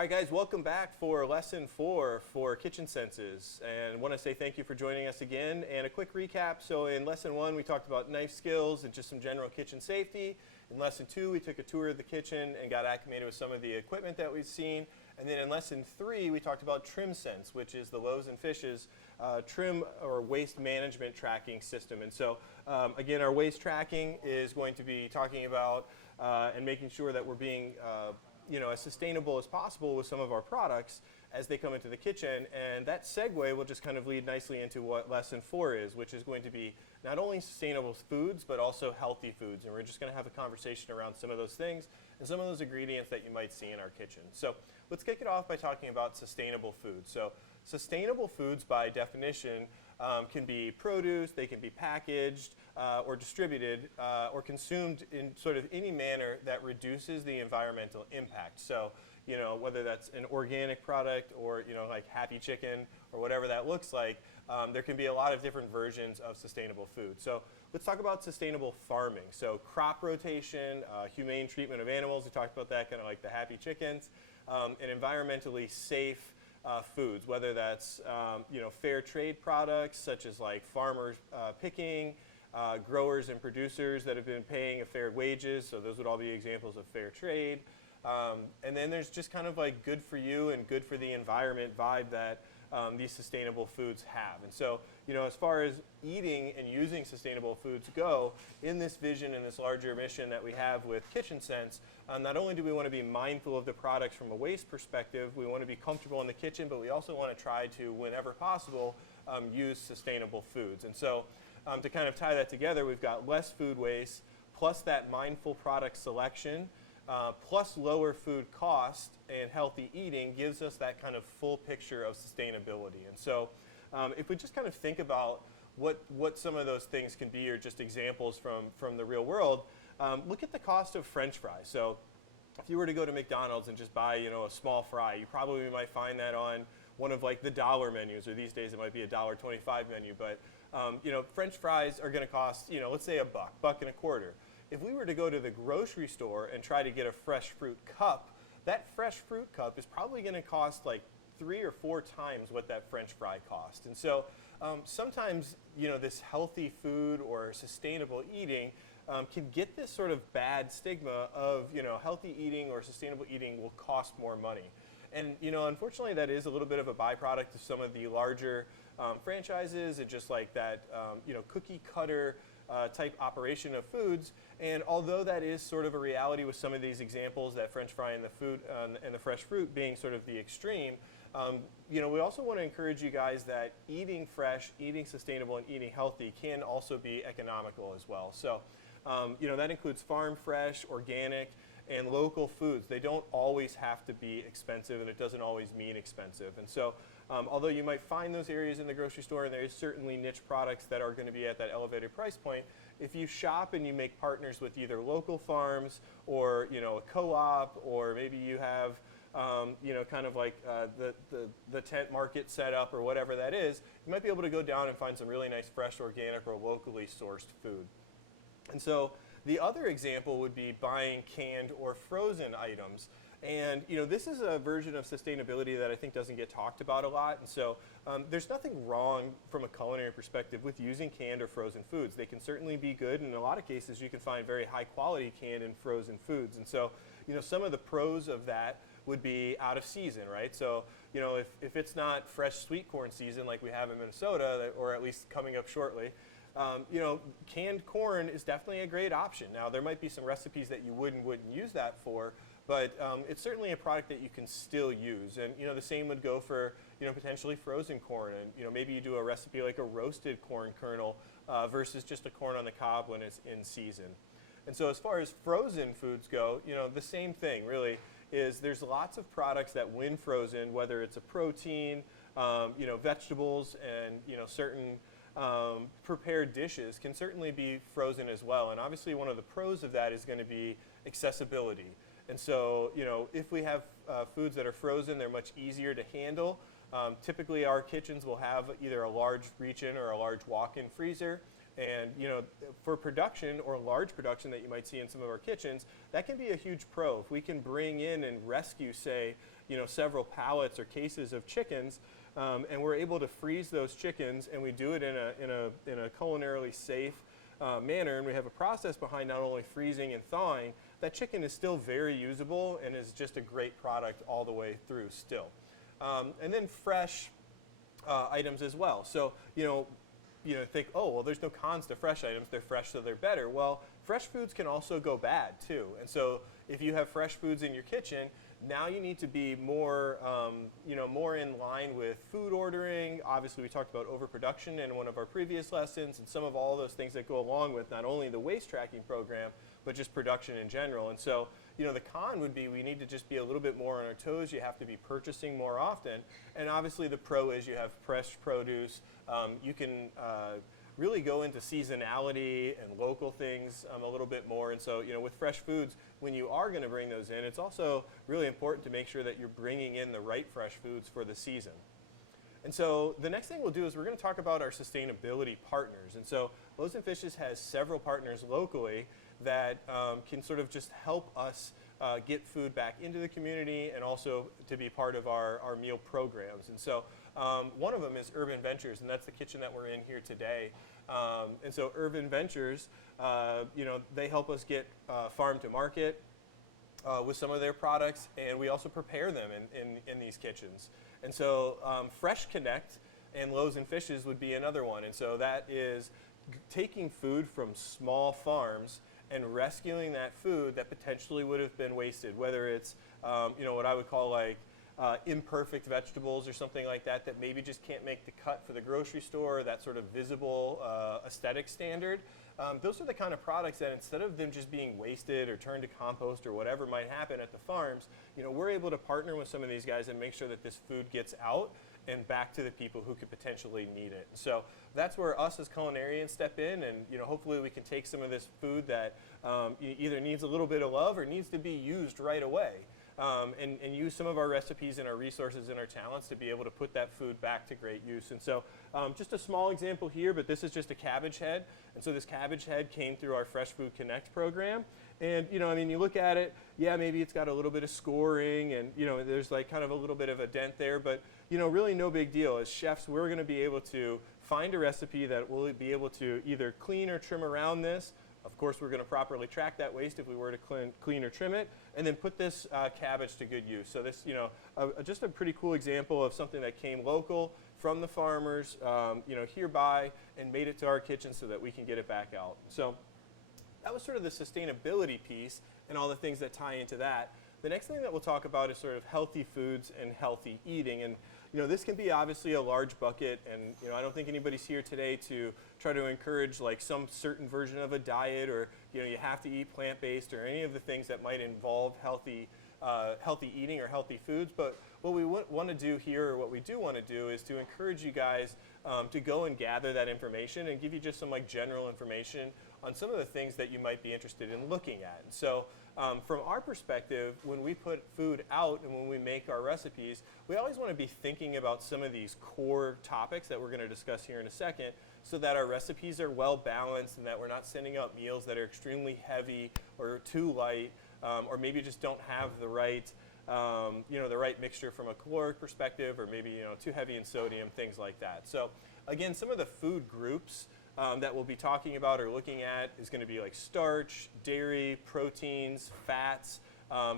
All right, guys, welcome back for lesson 4 for kitchen senses. And I want to say thank you for joining us again. And a quick recap. So in lesson 1, we talked about knife skills and just some general kitchen safety. In lesson 2, we took a tour of the kitchen and got acclimated with some of the equipment that we've seen. And then in lesson 3, we talked about Trim Sense, which is the Loaves and Fishes trim or waste management tracking system. And so, again, our waste tracking is going to be talking about and making sure that we're being as sustainable as possible with some of our products as they come into the kitchen. And that segue will just kind of lead nicely into what lesson 4 is, which is going to be not only sustainable foods, but also healthy foods. And we're just going to have a conversation around some of those things and some of those ingredients that you might see in our kitchen. So let's kick it off by talking about sustainable foods. So sustainable foods, by definition, can be produce, they can be packaged or distributed or consumed in sort of any manner that reduces the environmental impact. So, whether that's an organic product or, like Happy Chicken or whatever that looks like, there can be a lot of different versions of sustainable food. So let's talk about sustainable farming. So crop rotation, humane treatment of animals, we talked about that, kind of like the Happy Chickens, and environmentally safe foods, whether that's fair trade products such as like farmers picking, growers and producers that have been paying a fair wages, so those would all be examples of fair trade. And then there's just kind of like good for you and good for the environment vibe that these sustainable foods have. And so, as far as eating and using sustainable foods go, in this vision and this larger mission that we have with Kitchen Sense, not only do we want to be mindful of the products from a waste perspective, we want to be comfortable in the kitchen, but we also want to try to, whenever possible, use sustainable foods. And so, to kind of tie that together, we've got less food waste, plus that mindful product selection, plus lower food cost and healthy eating gives us that kind of full picture of sustainability. And so if we just kind of think about what some of those things can be, or just examples from the real world, look at the cost of French fries. So if you were to go to McDonald's and just buy a small fry, you probably might find that on one of like the dollar menus, or these days it might be a $1.25 menu. But French fries are going to cost let's say $1.25. If we were to go to the grocery store and try to get a fresh fruit cup, that fresh fruit cup is probably going to cost like 3 or 4 times what that French fry cost. And so sometimes, this healthy food or sustainable eating can get this sort of bad stigma of, healthy eating or sustainable eating will cost more money. And, unfortunately, that is a little bit of a byproduct of some of the larger franchises and just like that, cookie cutter type operation of foods. And although that is sort of a reality with some of these examples, that French fry and the food and the fresh fruit being sort of the extreme, we also want to encourage you guys that eating fresh, eating sustainable, and eating healthy can also be economical as well. So, that includes farm fresh, organic, and local foods. They don't always have to be expensive, and it doesn't always mean expensive. And so, although you might find those areas in the grocery store, and there is certainly niche products that are going to be at that elevated price point, if you shop and you make partners with either local farms or a co-op, or maybe you have kind of like the tent market set up or whatever that is, you might be able to go down and find some really nice fresh, organic, or locally sourced food. And so the other example would be buying canned or frozen items. And this is a version of sustainability that I think doesn't get talked about a lot. And so there's nothing wrong from a culinary perspective with using canned or frozen foods. They can certainly be good, and in a lot of cases you can find very high quality canned and frozen foods. And so some of the pros of that would be out of season, right? So if it's not fresh sweet corn season like we have in Minnesota, or at least coming up shortly, canned corn is definitely a great option. Now, there might be some recipes that you wouldn't use that for, but it's certainly a product that you can still use. And the same would go for potentially frozen corn, and maybe you do a recipe like a roasted corn kernel versus just a corn on the cob when it's in season. And so as far as frozen foods go, the same thing really is there's lots of products that when frozen, whether it's a protein, vegetables, and certain prepared dishes can certainly be frozen as well. And obviously one of the pros of that is going to be accessibility. And so, if we have foods that are frozen, they're much easier to handle. Typically our kitchens will have either a large reach-in or a large walk-in freezer. And for production or large production that you might see in some of our kitchens, that can be a huge pro. If we can bring in and rescue, say, several pallets or cases of chickens, and we're able to freeze those chickens, and we do it in a culinarily safe manner, and we have a process behind not only freezing and thawing, that chicken is still very usable and is just a great product all the way through still. And then fresh items as well. So, think, oh, well, there's no cons to fresh items. They're fresh, so they're better. Well, fresh foods can also go bad, too. And so if you have fresh foods in your kitchen, now you need to be more, more in line with food ordering. Obviously, we talked about overproduction in one of our previous lessons, and some of all those things that go along with not only the waste tracking program, but just production in general. And so, the con would be we need to just be a little bit more on our toes. You have to be purchasing more often. And obviously, the pro is you have fresh produce. You can really go into seasonality and local things a little bit more. And so, with fresh foods, when you are going to bring those in, it's also really important to make sure that you're bringing in the right fresh foods for the season. And so the next thing we'll do is we're going to talk about our sustainability partners. And so Loaves and Fishes has several partners locally that can sort of just help us get food back into the community and also to be part of our meal programs. And so one of them is Urban Ventures, and that's the kitchen that we're in here today. And so Urban Ventures, they help us get farm to market with some of their products, and we also prepare them in these kitchens. And so Fresh Connect and Loaves and Fishes would be another one. And so that is taking food from small farms and rescuing that food that potentially would have been wasted, whether it's what I would call like imperfect vegetables or something like that that maybe just can't make the cut for the grocery store, that sort of visible aesthetic standard. Those are the kind of products that instead of them just being wasted or turned to compost or whatever might happen at the farms, we're able to partner with some of these guys and make sure that this food gets out and back to the people who could potentially need it. So that's where us as culinarians step in, and hopefully we can take some of this food that either needs a little bit of love or needs to be used right away, and use some of our recipes and our resources and our talents to be able to put that food back to great use. And so just a small example here, but this is just a cabbage head. And so this cabbage head came through our Fresh Food Connect program. And, you look at it, yeah, maybe it's got a little bit of scoring and, there's like kind of a little bit of a dent there, but, really no big deal. As chefs, we're going to be able to find a recipe that will be able to either clean or trim around this. Of course, we're going to properly track that waste if we were to clean or trim it, and then put this cabbage to good use. So this, just a pretty cool example of something that came local from the farmers, hereby, and made it to our kitchen so that we can get it back out. So that was sort of the sustainability piece and all the things that tie into that. The next thing that we'll talk about is sort of healthy foods and healthy eating. And this can be obviously a large bucket, and I don't think anybody's here today to try to encourage like some certain version of a diet, or you have to eat plant-based, or any of the things that might involve healthy eating or healthy foods. But what we want to do here, or what we do want to do, is to encourage you guys to go and gather that information and give you just some like general information on some of the things that you might be interested in looking at. And so from our perspective, when we put food out and when we make our recipes, we always want to be thinking about some of these core topics that we're going to discuss here in a second, so that our recipes are well balanced and that we're not sending out meals that are extremely heavy or too light, or maybe just don't have the right the right mixture from a caloric perspective, or maybe too heavy in sodium, things like that. So again, some of the food groups that we'll be talking about or looking at is going to be like starch, dairy, proteins, fats,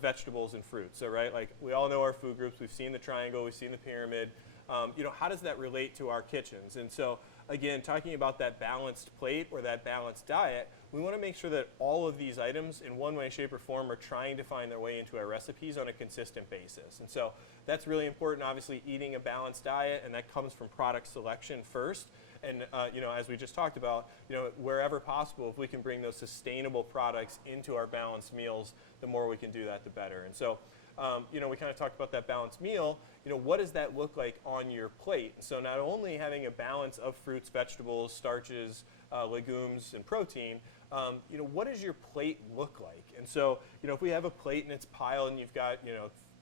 vegetables, and fruits. So like we all know our food groups. We've seen the triangle, we've seen the pyramid. How does that relate to our kitchens? And so again, talking about that balanced plate or that balanced diet, we want to make sure that all of these items in one way, shape, or form are trying to find their way into our recipes on a consistent basis. And so that's really important, obviously, eating a balanced diet, and that comes from product selection first. And as we just talked about, wherever possible, if we can bring those sustainable products into our balanced meals, the more we can do that, the better. And so, we kind of talked about that balanced meal. What does that look like on your plate? So not only having a balance of fruits, vegetables, starches, legumes, and protein, what does your plate look like? And so, if we have a plate and it's piled and you've got,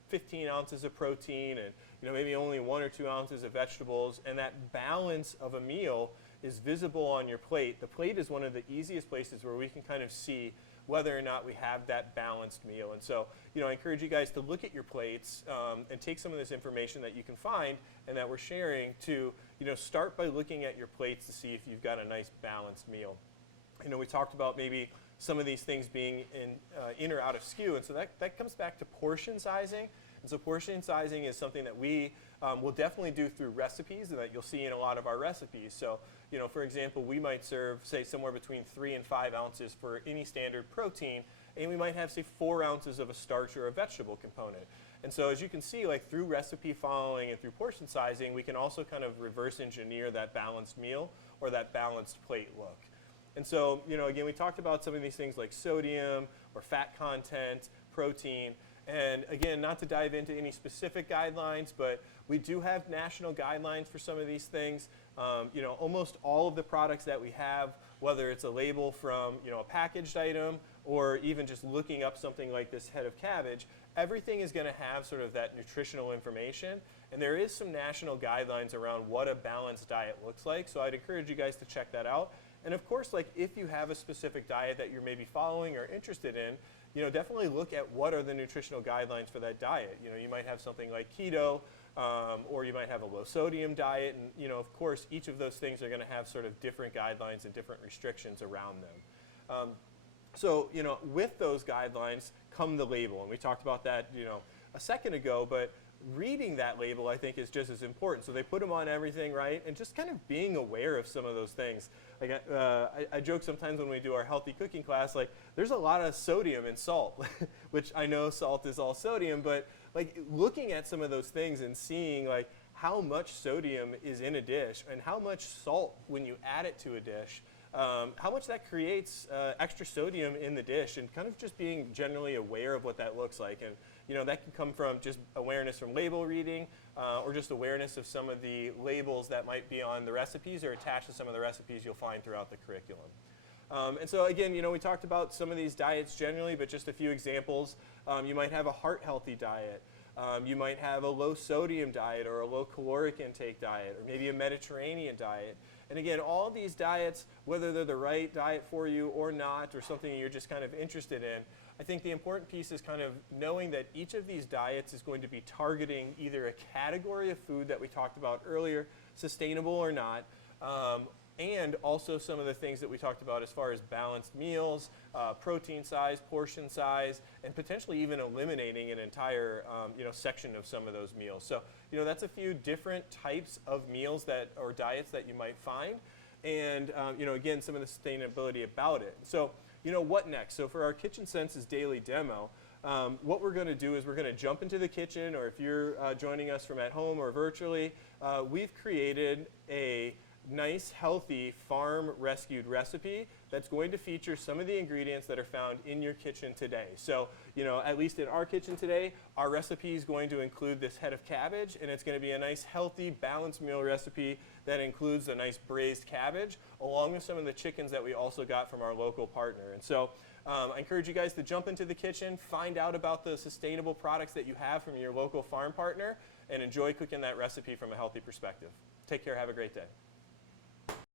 15 ounces of protein and maybe only 1 or 2 ounces of vegetables, and that balance of a meal is visible on your plate. The plate is one of the easiest places where we can kind of see whether or not we have that balanced meal. And so, I encourage you guys to look at your plates and take some of this information that you can find and that we're sharing to, start by looking at your plates to see if you've got a nice balanced meal. We talked about maybe some of these things being in or out of skew, and so that comes back to portion sizing. And so portion sizing is something that we will definitely do through recipes and that you'll see in a lot of our recipes. So, for example, we might serve, say, somewhere between 3 and 5 ounces for any standard protein, and we might have, say, 4 ounces of a starch or a vegetable component. And so as you can see, like through recipe following and through portion sizing, we can also kind of reverse engineer that balanced meal or that balanced plate look. And so, again, we talked about some of these things like sodium or fat content, protein. And again, not to dive into any specific guidelines, but we do have national guidelines for some of these things. Almost all of the products that we have, whether it's a label from a packaged item or even just looking up something like this head of cabbage, everything is going to have sort of that nutritional information. And there is some national guidelines around what a balanced diet looks like. So I'd encourage you guys to check that out. And of course, like if you have a specific diet that you're maybe following or interested in, definitely look at what are the nutritional guidelines for that diet. You might have something like keto, or you might have a low sodium diet, and of course, each of those things are going to have sort of different guidelines and different restrictions around them. So, with those guidelines come the label, and we talked about that, a second ago, but reading that label, I think, is just as important. So they put them on everything, right? And just kind of being aware of some of those things. Like I joke sometimes when we do our healthy cooking class, like there's a lot of sodium in salt, which I know salt is all sodium, but like looking at some of those things and seeing like how much sodium is in a dish and how much salt when you add it to a dish, how much that creates extra sodium in the dish, and kind of just being generally aware of what that looks like. And that can come from just awareness from label reading or just awareness of some of the labels that might be on the recipes or attached to some of the recipes you'll find throughout the curriculum. And so again, we talked about some of these diets generally, but just a few examples. You might have a heart-healthy diet. You might have a low sodium diet or a low caloric intake diet, or maybe a Mediterranean diet. And again, all these diets, whether they're the right diet for you or not, or something you're just kind of interested in, I think the important piece is kind of knowing that each of these diets is going to be targeting either a category of food that we talked about earlier, sustainable or not, and also some of the things that we talked about as far as balanced meals, protein size, portion size, and potentially even eliminating an entire section of some of those meals. So that's a few different types of meals or diets that you might find, and again, some of the sustainability about it. So what next? So for our Kitchen Senses daily demo, what we're going to do is we're going to jump into the kitchen, or if you're joining us from at home or virtually, we've created a nice, healthy, farm-rescued recipe that's going to feature some of the ingredients that are found in your kitchen today. So, at least in our kitchen today, our recipe is going to include this head of cabbage, and it's going to be a nice, healthy, balanced meal recipe that includes a nice braised cabbage, along with some of the chickens that we also got from our local partner. And so, I encourage you guys to jump into the kitchen, find out about the sustainable products that you have from your local farm partner, and enjoy cooking that recipe from a healthy perspective. Take care, have a great day.